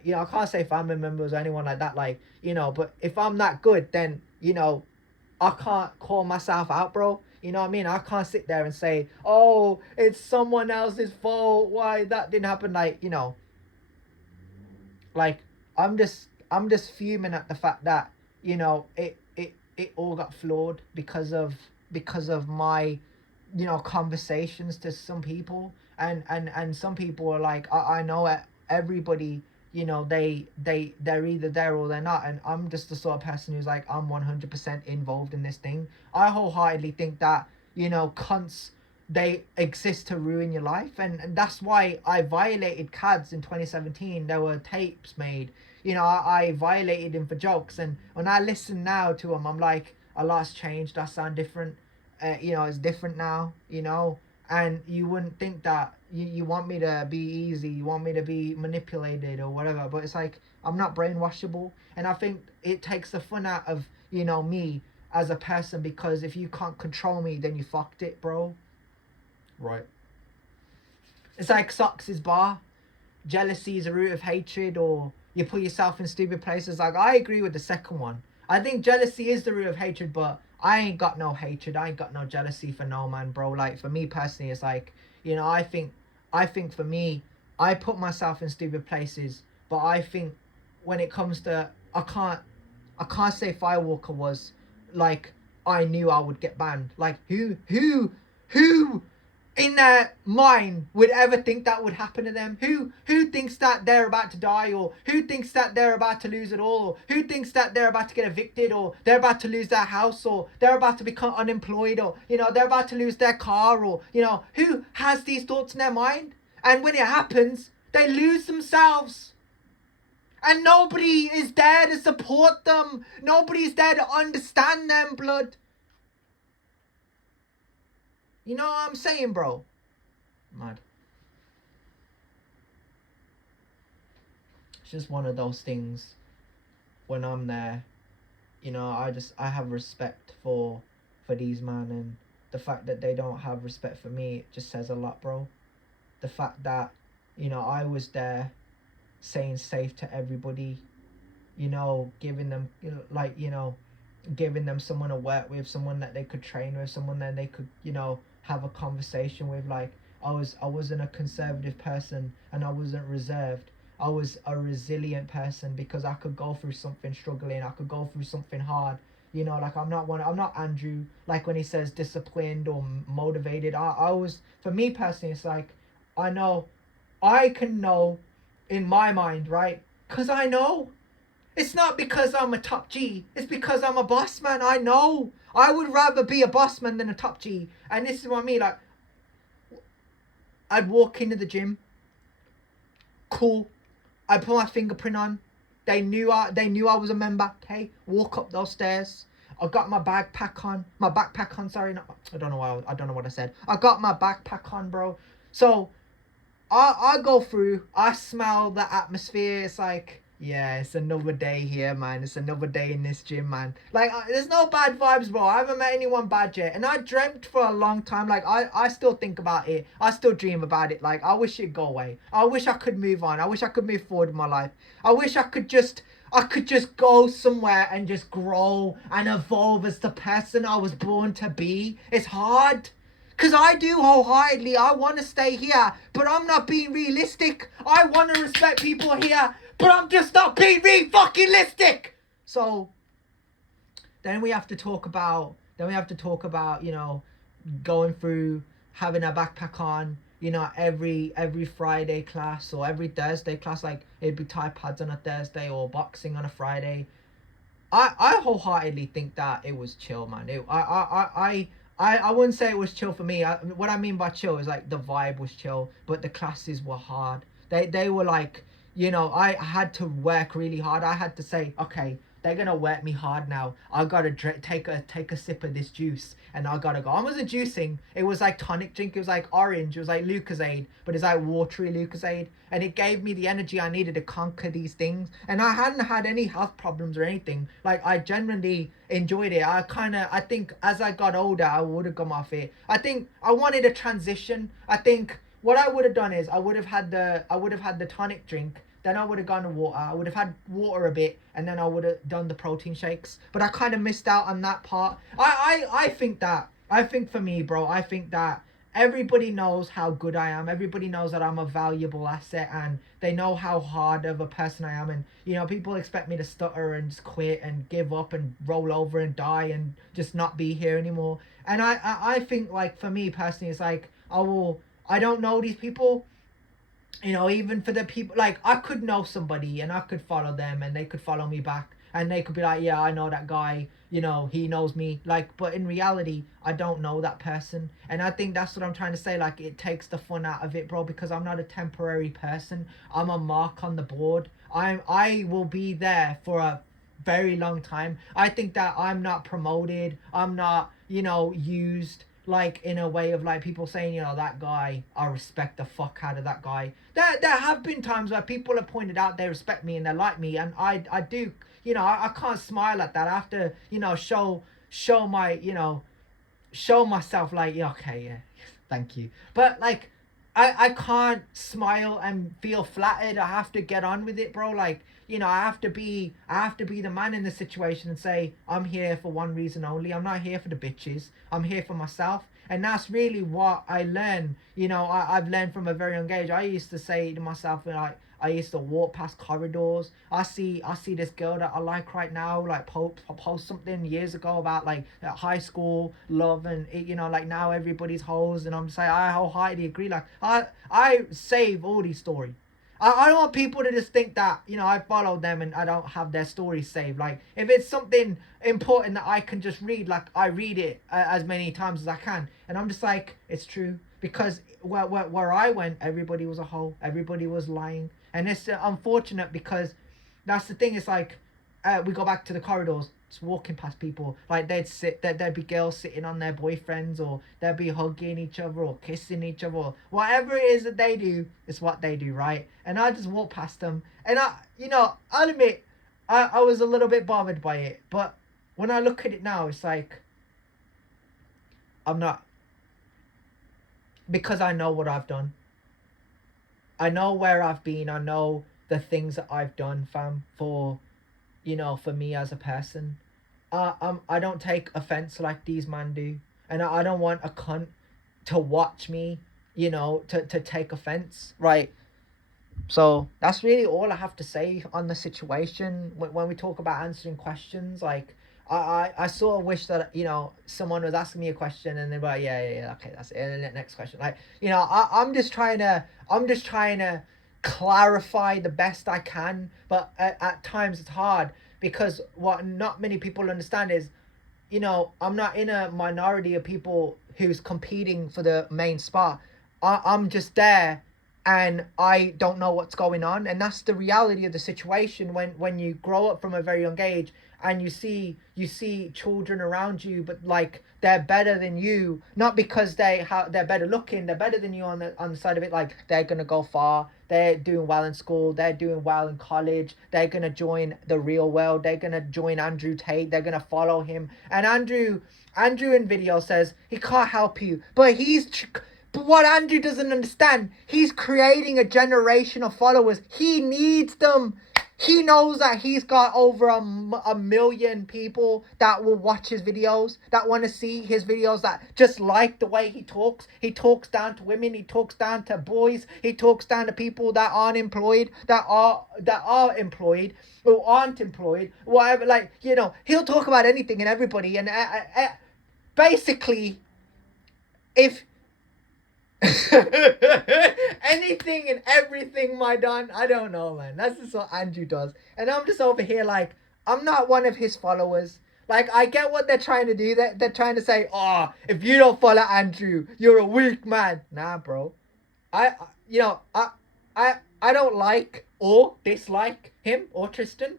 like, you know, I can't say family members or anyone like that, like, you know, but if I'm that good, then, you know, I can't call myself out, bro. You know what I mean? I can't sit there and say, oh, it's someone else's fault. Why that didn't happen? Like, you know, like I'm just fuming at the fact that, you know, it all got flawed because of my, you know, conversations to some people, and some people are like, I know it, everybody, you know, they're either there or they're not, and I'm just the sort of person who's like, I'm 100% involved in this thing. I wholeheartedly think that, you know, cunts, they exist to ruin your life, and that's why I violated CADs in 2017. There were tapes made, you know, I violated him for jokes, and when I listen now to him, I'm like, a lot's changed, I sound different, you know, it's different now, you know. And you wouldn't think that you want me to be easy, you want me to be manipulated or whatever, but it's like, I'm not brainwashable, and I think it takes the fun out of, you know, me as a person, because if you can't control me, then you fucked it, bro. Right. It's like Sox's bar. Jealousy is a root of hatred, or you put yourself in stupid places. Like, I agree with the second one. I think jealousy is the root of hatred, but I ain't got no hatred. I ain't got no jealousy for no man, bro. Like, for me personally, it's like, you know, I think for me, I put myself in stupid places, but I think when it comes to, I can't say Firewalker was like, I knew I would get banned. Like, who in their mind would ever think that would happen to them? Who thinks that they're about to die, or who thinks that they're about to lose it all, or who thinks that they're about to get evicted, or they're about to lose their house, or they're about to become unemployed, or, you know, they're about to lose their car, or, you know, who has these thoughts in their mind? And when it happens, they lose themselves. And nobody is there to support them. Nobody's there to understand them, blood. You know what I'm saying, bro? Mad. It's just one of those things. When I'm there, you know, I have respect for these man, and the fact that they don't have respect for me, it just says a lot, bro. The fact that, you know, I was there saying safe to everybody, you know, giving them, you know, like, you know, giving them someone to work with, someone that they could train with, someone that they could, you know, have a conversation with. Like, I wasn't a conservative person, and I wasn't reserved. I was a resilient person, because I could go through something struggling, I could go through something hard. You know, like, I'm not Andrew, like, when he says disciplined or motivated. I was, for me personally, it's like, I know, I can know in my mind, right? Because I know. It's not because I'm a top G. It's because I'm a boss man. I know. I would rather be a boss man than a top G. And this is what I mean. Like, I'd walk into the gym. Cool. I'd put my fingerprint on. They knew I was a member. Okay. Walk up those stairs. I got my backpack on. My backpack on. Sorry, not. I don't know what I said. I got my backpack on, bro. So I go through. I smell the atmosphere. It's like, yeah, it's another day here, man. It's another day in this gym, man. Like, there's no bad vibes, bro. I haven't met anyone bad yet. And I dreamt for a long time. Like, I still think about it. I still dream about it. Like, I wish it'd go away. I wish I could move on. I wish I could move forward in my life. I wish I could just go somewhere and just grow and evolve as the person I was born to be. It's hard. Because I do wholeheartedly, I want to stay here, but I'm not being realistic. I want to respect people here, but I'm just not being fucking-listic. So, then we have to talk about, you know, going through, having a backpack on, you know, every Friday class or every Thursday class. Like, it'd be Thai pads on a Thursday or boxing on a Friday. I wholeheartedly think that it was chill, man. I wouldn't say it was chill for me. What I mean by chill is, like, the vibe was chill, but the classes were hard. They were like, you know, I had to work really hard. I had to say, okay, they're gonna work me hard now. I gotta take a sip of this juice, and I gotta go. I wasn't juicing. It was like tonic drink. It was like orange. It was like Lucozade, but it's like watery Lucozade, and it gave me the energy I needed to conquer these things. And I hadn't had any health problems or anything. Like, I genuinely enjoyed it. I think as I got older, I would have gone off it. I think I wanted a transition. I think what I would have done is I would have had the tonic drink, then I would have gone to water. I would have had water a bit, and then I would have done the protein shakes. But I kind of missed out on that part. I think that, I think for me, bro, I think that everybody knows how good I am. Everybody knows that I'm a valuable asset, and they know how hard of a person I am. And you know, people expect me to stutter and just quit and give up and roll over and die and just not be here anymore. And I think, like, for me personally, it's like I don't know these people. You know, even for the people, like, I could know somebody and I could follow them and they could follow me back and they could be like, yeah, I know that guy, you know, he knows me. Like, but in reality, I don't know that person. And I think that's what I'm trying to say. Like, it takes the fun out of it, bro, because I'm not a temporary person. I'm a mark on the board. I will be there for a very long time. I think that I'm not promoted. I'm not, you know, used like in a way of like people saying, you know, that guy, I respect the fuck out of that guy. There have been times where people have pointed out they respect me and they like me, and I do, you know, I can't smile at that. I have to, you know, show my, you know, show myself like, yeah, okay, yeah, thank you. But like, I can't smile and feel flattered. I have to get on with it, bro. Like, you know, I have to be the man in the situation and say, I'm here for one reason only. I'm not here for the bitches. I'm here for myself. And that's really what I learned. You know, I've learned from a very young age. I used to say to myself, like, I used to walk past corridors. I see this girl that I like right now, like post something years ago about like high school love, and it, you know, like now everybody's hoes, and I'm just like, I wholeheartedly agree. Like, I save all these stories. I don't want people to just think that, you know, I follow them and I don't have their stories saved. Like, if it's something important that I can just read, like, I read it as many times as I can. And I'm just like, it's true. Because where I went, everybody was a hoe. Everybody was lying. And it's unfortunate because that's the thing. It's like, we go back to the corridors, just walking past people. Like, there'd be girls sitting on their boyfriends, or they'd be hugging each other or kissing each other, or whatever it is that they do, it's what they do, right? And I just walk past them. And you know, I'll admit, I was a little bit bothered by it. But when I look at it now, it's like, I'm not. Because I know what I've done. I know where I've been. I know the things that I've done, fam, for, you know, for me as a person. I don't take offense like these men do. And I don't want a cunt to watch me, you know, to take offense, right? So that's really all I have to say on the situation. When we talk about answering questions, like, I sort of wish that, you know, someone was asking me a question and they're like, yeah, okay, that's it. And then next question, like, you know, I'm just trying to clarify the best I can, but at times it's hard because what not many people understand is, you know, I'm not in a minority of people who's competing for the main spot. I'm just there and I don't know what's going on. And that's the reality of the situation when you grow up from a very young age and you see children around you, but like they're better than you, not because they're better looking, they're better than you on the side of it, like they're gonna go far, they're doing well in school, they're doing well in college, they're gonna join the real world, they're gonna join Andrew Tate, they're gonna follow him. And Andrew in video says he can't help you, but but what Andrew doesn't understand, he's creating a generation of followers. He needs them. He knows that he's got over a million people that will watch his videos, that want to see his videos, that just like the way he talks. He talks down to women. He talks down to boys. He talks down to people that aren't employed, that are employed or aren't employed, whatever. Like, you know, he'll talk about anything and everybody. And basically, if anything and everything, my Don. I don't know, man. That's just what Andrew does. And I'm just over here like, I'm not one of his followers. Like, I get what they're trying to do. They're trying to say, oh, if you don't follow Andrew, you're a weak man. Nah, bro. You know, I don't like or dislike him or Tristan.